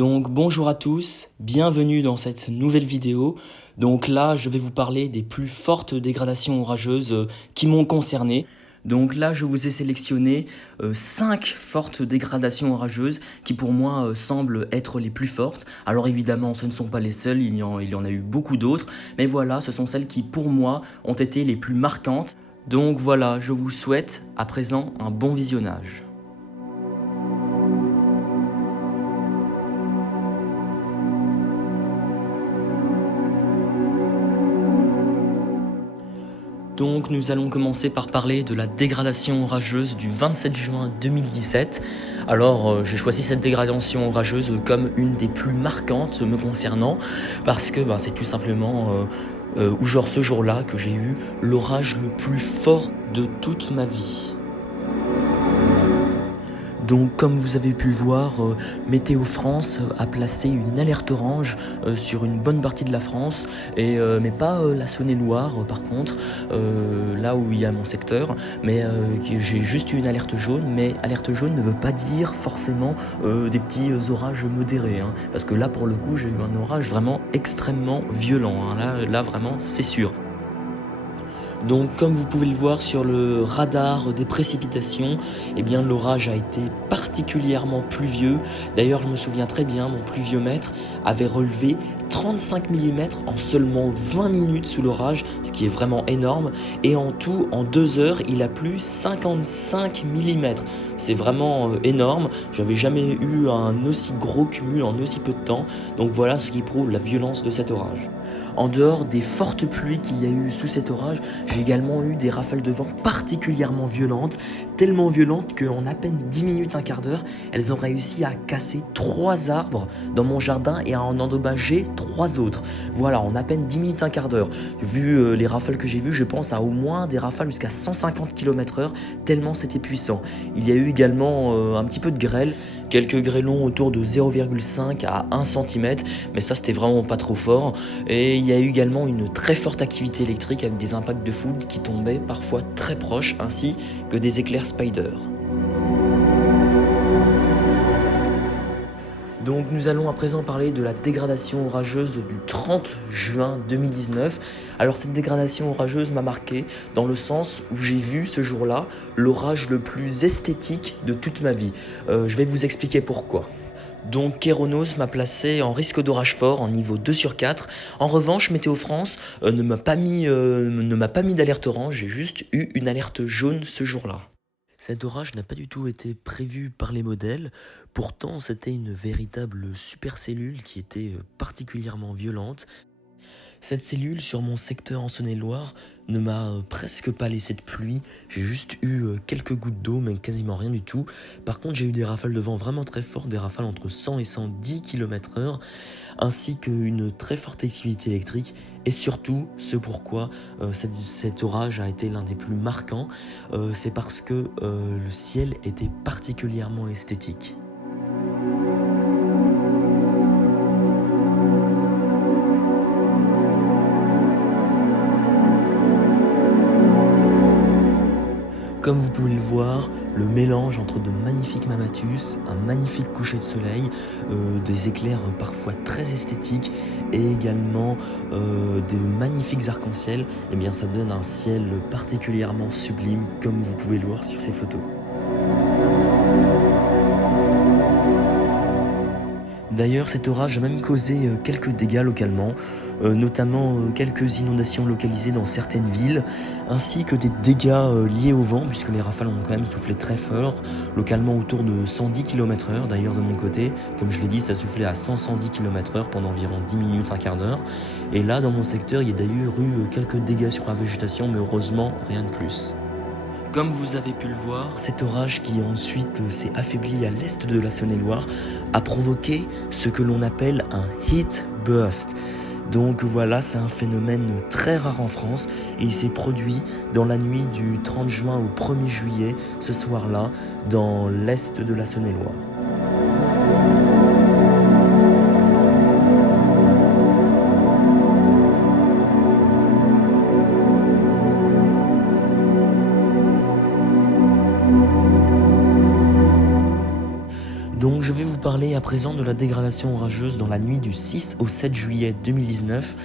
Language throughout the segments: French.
Donc bonjour à tous, bienvenue dans cette nouvelle vidéo. Donc là je vais vous parler des plus fortes dégradations orageuses qui m'ont concerné. Donc là je vous ai sélectionné 5 fortes dégradations orageuses qui pour moi semblent être les plus fortes. Alors évidemment ce ne sont pas les seules, il y en a eu beaucoup d'autres. Mais voilà, ce sont celles qui pour moi ont été les plus marquantes. Donc voilà, je vous souhaite à présent un bon visionnage. Donc nous allons commencer par parler de la dégradation orageuse du 27 juin 2017. Alors j'ai choisi cette dégradation orageuse comme une des plus marquantes me concernant parce que c'est tout simplement ce jour-là que j'ai eu l'orage le plus fort de toute ma vie. Donc comme vous avez pu le voir, Météo France a placé une alerte orange sur une bonne partie de la France, mais pas la Saône-et-Loire par contre, là où il y a mon secteur, mais j'ai juste eu une alerte jaune, mais alerte jaune ne veut pas dire forcément des petits orages modérés, hein, parce que là pour le coup j'ai eu un orage vraiment extrêmement violent, hein, là vraiment c'est sûr. Donc comme vous pouvez le voir sur le radar des précipitations, eh bien l'orage a été particulièrement pluvieux. D'ailleurs je me souviens très bien, mon pluviomètre avait relevé 35 mm en seulement 20 minutes sous l'orage, ce qui est vraiment énorme. Et en tout, en 2 heures, il a plu 55 mm. C'est vraiment énorme, j'avais jamais eu un aussi gros cumul en aussi peu de temps. Donc voilà ce qui prouve la violence de cet orage. En dehors des fortes pluies qu'il y a eu sous cet orage, j'ai également eu des rafales de vent particulièrement violentes, tellement violentes qu'en à peine 10 minutes, un quart d'heure, elles ont réussi à casser 3 arbres dans mon jardin et à en endommager 3 autres. Voilà, en à peine 10 minutes, un quart d'heure. Vu les rafales que j'ai vues, je pense à au moins des rafales jusqu'à 150 km/h, tellement c'était puissant. Il y a eu également un petit peu de grêle, quelques grêlons autour de 0,5 à 1 cm, mais ça c'était vraiment pas trop fort. Et il y a eu également une très forte activité électrique avec des impacts de foudre qui tombaient parfois très proches, ainsi que des éclairs spider. Donc nous allons à présent parler de la dégradation orageuse du 30 juin 2019. Alors cette dégradation orageuse m'a marqué dans le sens où j'ai vu ce jour-là l'orage le plus esthétique de toute ma vie. Je vais vous expliquer pourquoi. Donc Kéronos m'a placé en risque d'orage fort en niveau 2 sur 4. En revanche, Météo France ne m'a pas mis d'alerte orange, j'ai juste eu une alerte jaune ce jour-là. Cet orage n'a pas du tout été prévu par les modèles, pourtant c'était une véritable supercellule qui était particulièrement violente. Cette cellule sur mon secteur en Saône-et-Loire ne m'a presque pas laissé de pluie, j'ai juste eu quelques gouttes d'eau mais quasiment rien du tout. Par contre j'ai eu des rafales de vent vraiment très fortes, des rafales entre 100 et 110 km/h, ainsi qu'une très forte activité électrique. Et surtout, ce pourquoi cet orage a été l'un des plus marquants, c'est parce que le ciel était particulièrement esthétique. Comme vous pouvez le voir, le mélange entre de magnifiques mamatus, un magnifique coucher de soleil, des éclairs parfois très esthétiques et également de magnifiques arcs-en-ciel, eh bien ça donne un ciel particulièrement sublime comme vous pouvez le voir sur ces photos. D'ailleurs, cet orage a même causé quelques dégâts localement, notamment quelques inondations localisées dans certaines villes, ainsi que des dégâts liés au vent, puisque les rafales ont quand même soufflé très fort, localement autour de 110 km/h. D'ailleurs, de mon côté, comme je l'ai dit, ça soufflait à 110 km/h pendant environ 10 minutes, un quart d'heure. Et là, dans mon secteur, il y a d'ailleurs eu quelques dégâts sur la végétation, mais heureusement, rien de plus. Comme vous avez pu le voir, cet orage qui ensuite s'est affaibli à l'est de la Saône-et-Loire a provoqué ce que l'on appelle un heat burst. Donc voilà, c'est un phénomène très rare en France et il s'est produit dans la nuit du 30 juin au 1er juillet, ce soir-là, dans l'est de la Saône-et-Loire. Donc je vais vous parler à présent de la dégradation orageuse dans la nuit du 6 au 7 juillet 2019.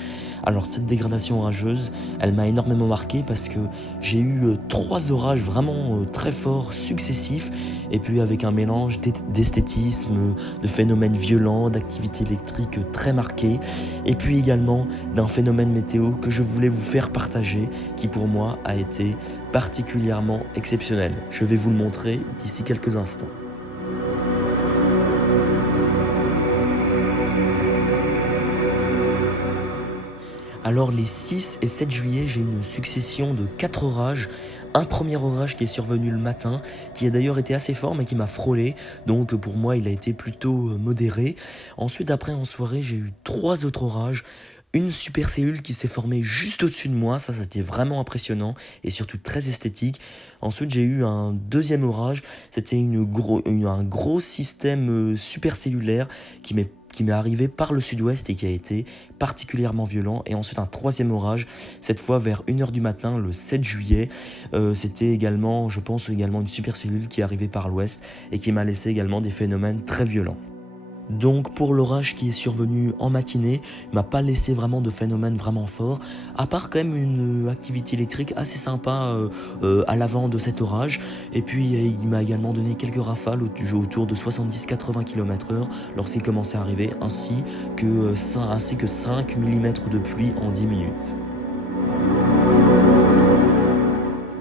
Alors cette dégradation orageuse, elle m'a énormément marqué parce que j'ai eu 3 orages vraiment très forts, successifs, et puis avec un mélange d'esthétisme, de phénomènes violents, d'activité électrique très marquée, et puis également d'un phénomène météo que je voulais vous faire partager, qui pour moi a été particulièrement exceptionnel. Je vais vous le montrer d'ici quelques instants. Alors les 6 et 7 juillet, j'ai une succession de 4 orages. Un premier orage qui est survenu le matin, qui a d'ailleurs été assez fort mais qui m'a frôlé, donc pour moi il a été plutôt modéré. Ensuite après en soirée j'ai eu 3 autres orages. Une supercellule qui s'est formée juste au-dessus de moi, ça c'était vraiment impressionnant et surtout très esthétique. Ensuite j'ai eu un deuxième orage, c'était un gros système supercellulaire qui m'est arrivé par le sud-ouest et qui a été particulièrement violent. Et ensuite un troisième orage, cette fois vers 1h du matin, le 7 juillet. C'était également, je pense, également une supercellule qui est arrivée par l'ouest et qui m'a laissé également des phénomènes très violents. Donc pour l'orage qui est survenu en matinée, il m'a pas laissé vraiment de phénomène vraiment fort, à part quand même une activité électrique assez sympa à l'avant de cet orage. Et puis il m'a également donné quelques rafales autour de 70-80 km/h lorsqu'il commençait à arriver, ainsi que 5 mm de pluie en 10 minutes.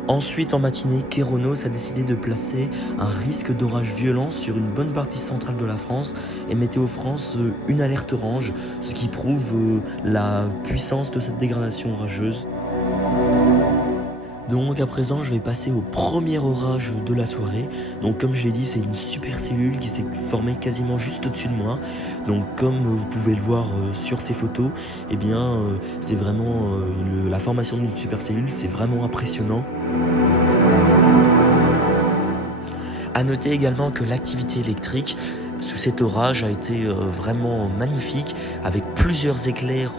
Ensuite, en matinée, Kéronos a décidé de placer un risque d'orage violent sur une bonne partie centrale de la France et Météo France une alerte orange, ce qui prouve la puissance de cette dégradation orageuse. Donc à présent, je vais passer au premier orage de la soirée. Donc comme je l'ai dit, c'est une supercellule qui s'est formée quasiment juste au-dessus de moi. Donc comme vous pouvez le voir sur ces photos, eh bien c'est vraiment la formation d'une supercellule, c'est vraiment impressionnant. A noter également que l'activité électrique sous cet orage a été vraiment magnifique, avec plusieurs éclairs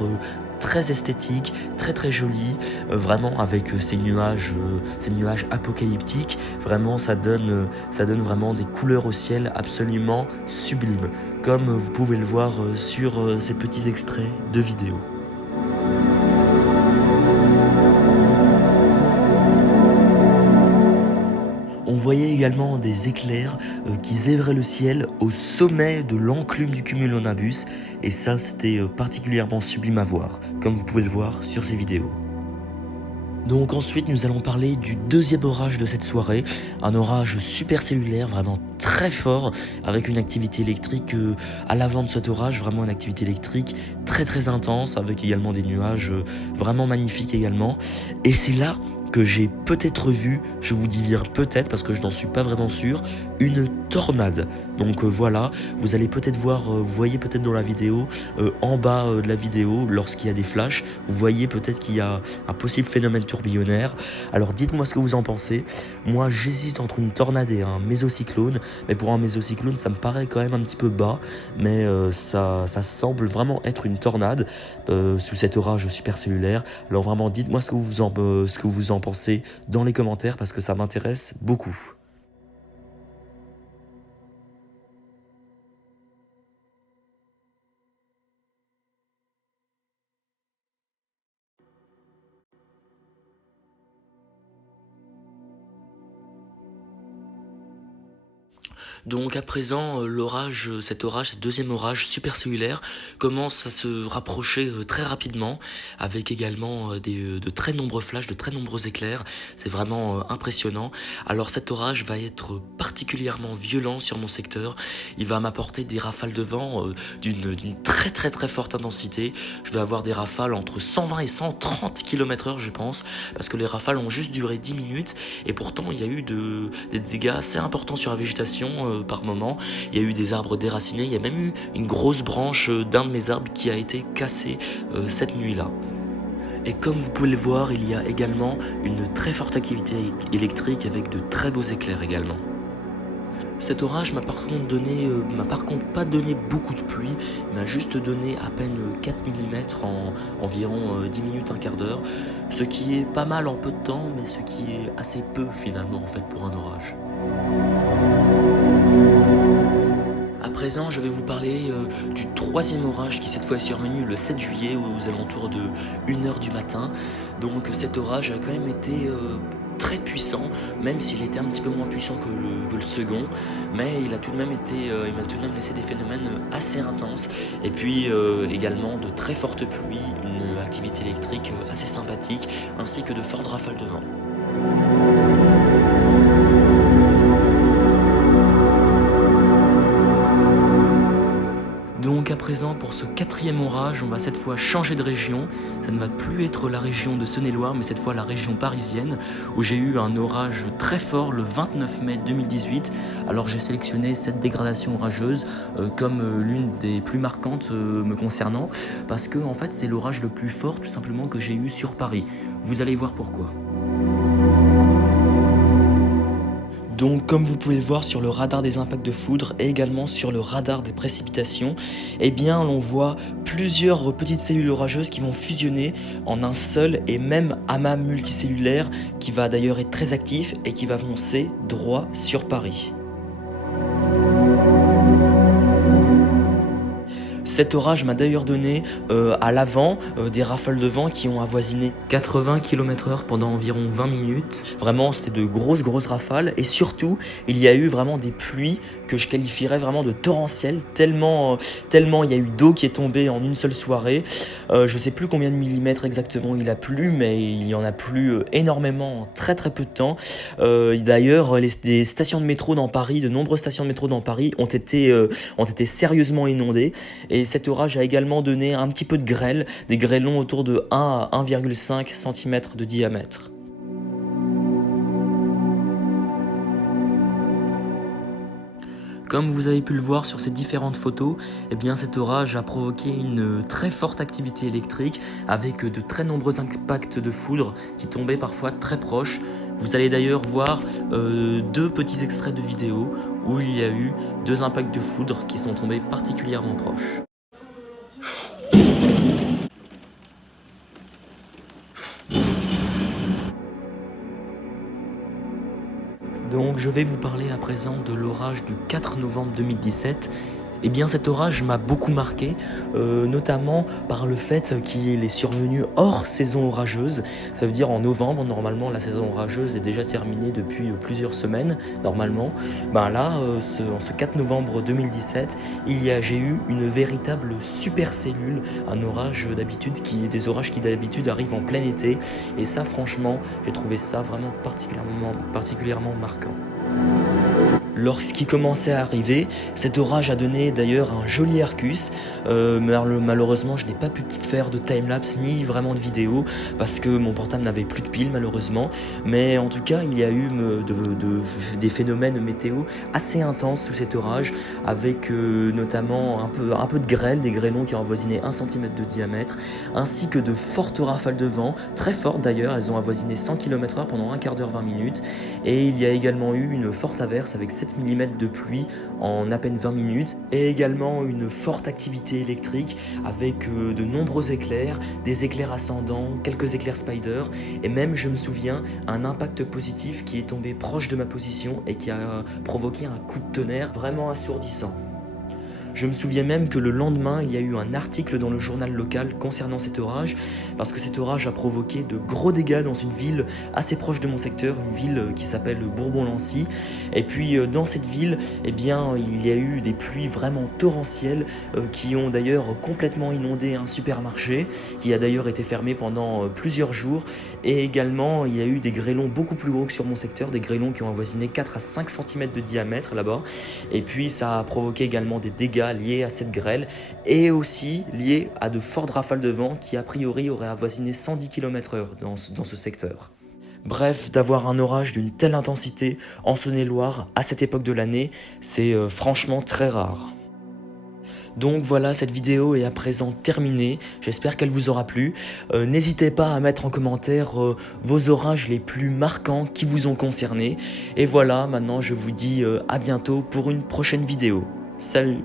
très esthétiques, très très jolis, vraiment avec ces nuages apocalyptiques. Vraiment ça donne vraiment des couleurs au ciel absolument sublimes, comme vous pouvez le voir sur ces petits extraits de vidéos. On voyait également des éclairs qui zébraient le ciel au sommet de l'enclume du cumulonimbus, et ça c'était particulièrement sublime à voir, comme vous pouvez le voir sur ces vidéos. Donc ensuite nous allons parler du deuxième orage de cette soirée, un orage supercellulaire vraiment très fort, avec une activité électrique à l'avant de cet orage, vraiment une activité électrique très très intense, avec également des nuages vraiment magnifiques également. Et c'est là que j'ai peut-être vu, je vous dis bien peut-être parce que je n'en suis pas vraiment sûr, une tornade. Donc voilà, vous allez peut-être voir, vous voyez peut-être dans la vidéo, en bas de la vidéo, lorsqu'il y a des flashs, vous voyez peut-être qu'il y a un possible phénomène tourbillonnaire. Alors dites-moi ce que vous en pensez. Moi j'hésite entre une tornade et un mésocyclone, mais pour un mésocyclone ça me paraît quand même un petit peu bas, mais ça semble vraiment être une tornade sous cet orage supercellulaire. Alors vraiment dites-moi ce que vous en pensez dans les commentaires parce que ça m'intéresse beaucoup. Donc à présent, cet deuxième orage supercellulaire commence à se rapprocher très rapidement, avec également de très nombreux flashs, de très nombreux éclairs. C'est vraiment impressionnant. Alors cet orage va être particulièrement violent sur mon secteur. Il va m'apporter des rafales de vent d'une très très très forte intensité. Je vais avoir des rafales entre 120 et 130 km/h je pense, parce que les rafales ont juste duré 10 minutes, et pourtant il y a eu des dégâts assez importants sur la végétation par moment. Il y a eu des arbres déracinés, il y a même eu une grosse branche d'un de mes arbres qui a été cassée cette nuit-là. Et comme vous pouvez le voir, il y a également une très forte activité électrique avec de très beaux éclairs également. Cet orage m'a par contre pas donné beaucoup de pluie, il m'a juste donné à peine 4 mm en environ 10 minutes, un quart d'heure, ce qui est pas mal en peu de temps, mais ce qui est assez peu finalement en fait pour un orage. présent, je vais vous parler du troisième orage qui cette fois est survenu le 7 juillet aux alentours de 1 heure du matin. Donc cet orage a quand même été très puissant, même s'il était un petit peu moins puissant que le second, mais il m'a tout de même laissé des phénomènes assez intenses, et puis également de très fortes pluies, une activité électrique assez sympathique, ainsi que de fortes rafales de vent. Donc à présent, pour ce quatrième orage, on va cette fois changer de région. Ça ne va plus être la région de Saône-et-Loire, mais cette fois la région parisienne, où j'ai eu un orage très fort le 29 mai 2018. Alors j'ai sélectionné cette dégradation orageuse comme l'une des plus marquantes me concernant, parce que en fait c'est l'orage le plus fort tout simplement que j'ai eu sur Paris. Vous allez voir pourquoi. Donc comme vous pouvez le voir sur le radar des impacts de foudre et également sur le radar des précipitations, eh bien l'on voit plusieurs petites cellules orageuses qui vont fusionner en un seul et même amas multicellulaire qui va d'ailleurs être très actif et qui va foncer droit sur Paris. Cet orage m'a d'ailleurs donné à l'avant des rafales de vent qui ont avoisiné 80 km/h pendant environ 20 minutes. Vraiment, c'était de grosses rafales, et surtout, il y a eu vraiment des pluies que je qualifierais vraiment de torrentielles, tellement il y a eu d'eau qui est tombée en une seule soirée. Je sais plus combien de millimètres exactement il a plu, mais il y en a plu énormément en très peu de temps. D'ailleurs, des stations de métro dans Paris, de nombreuses stations de métro dans Paris ont été sérieusement inondées. Et cet orage a également donné un petit peu de grêle, des grêlons autour de 1 à 1,5 cm de diamètre. Comme vous avez pu le voir sur ces différentes photos, eh bien cet orage a provoqué une très forte activité électrique avec de très nombreux impacts de foudre qui tombaient parfois très proches. Vous allez d'ailleurs voir deux petits extraits de vidéo où il y a eu deux impacts de foudre qui sont tombés particulièrement proches. Donc je vais vous parler à présent de l'orage du 4 novembre 2017. Eh bien cet orage m'a beaucoup marqué, notamment par le fait qu'il est survenu hors saison orageuse. Ça veut dire en novembre, normalement la saison orageuse est déjà terminée depuis plusieurs semaines, normalement. Ben là, en ce 4 novembre 2017, j'ai eu une véritable supercellule, un orage des orages qui d'habitude arrivent en plein été. Et ça franchement, j'ai trouvé ça vraiment particulièrement marquant. Lorsqu'il commençait à arriver, cet orage a donné d'ailleurs un joli Arcus. Malheureusement, je n'ai pas pu faire de timelapse ni vraiment de vidéo parce que mon portable n'avait plus de piles malheureusement. Mais en tout cas, il y a eu des phénomènes météo assez intenses sous cet orage, avec notamment un peu de grêle, des grêlons qui ont avoisiné 1 cm de diamètre, ainsi que de fortes rafales de vent, très fortes d'ailleurs, elles ont avoisiné 100 km/h pendant un quart d'heure, 20 minutes. Et il y a également eu une forte averse avec 7 mm de pluie en à peine 20 minutes, et également une forte activité électrique avec de nombreux éclairs, des éclairs ascendants, quelques éclairs spider, et même je me souviens un impact positif qui est tombé proche de ma position et qui a provoqué un coup de tonnerre vraiment assourdissant. Je me souviens même que le lendemain, il y a eu un article dans le journal local concernant cet orage, parce que cet orage a provoqué de gros dégâts dans une ville assez proche de mon secteur, une ville qui s'appelle Bourbon-Lancy. Et puis dans cette ville, eh bien, il y a eu des pluies vraiment torrentielles qui ont d'ailleurs complètement inondé un supermarché, qui a d'ailleurs été fermé pendant plusieurs jours. Et également, il y a eu des grêlons beaucoup plus gros que sur mon secteur, des grêlons qui ont avoisiné 4 à 5 cm de diamètre là-bas. Et puis ça a provoqué également des dégâts liés à cette grêle et aussi liés à de fortes rafales de vent qui a priori auraient avoisiné 110 km/h dans ce secteur. Bref, d'avoir un orage d'une telle intensité en Saône-et-Loire à cette époque de l'année, c'est franchement très rare. Donc voilà, cette vidéo est à présent terminée, j'espère qu'elle vous aura plu. N'hésitez pas à mettre en commentaire vos orages les plus marquants qui vous ont concerné. Et voilà, maintenant je vous dis à bientôt pour une prochaine vidéo. Salut!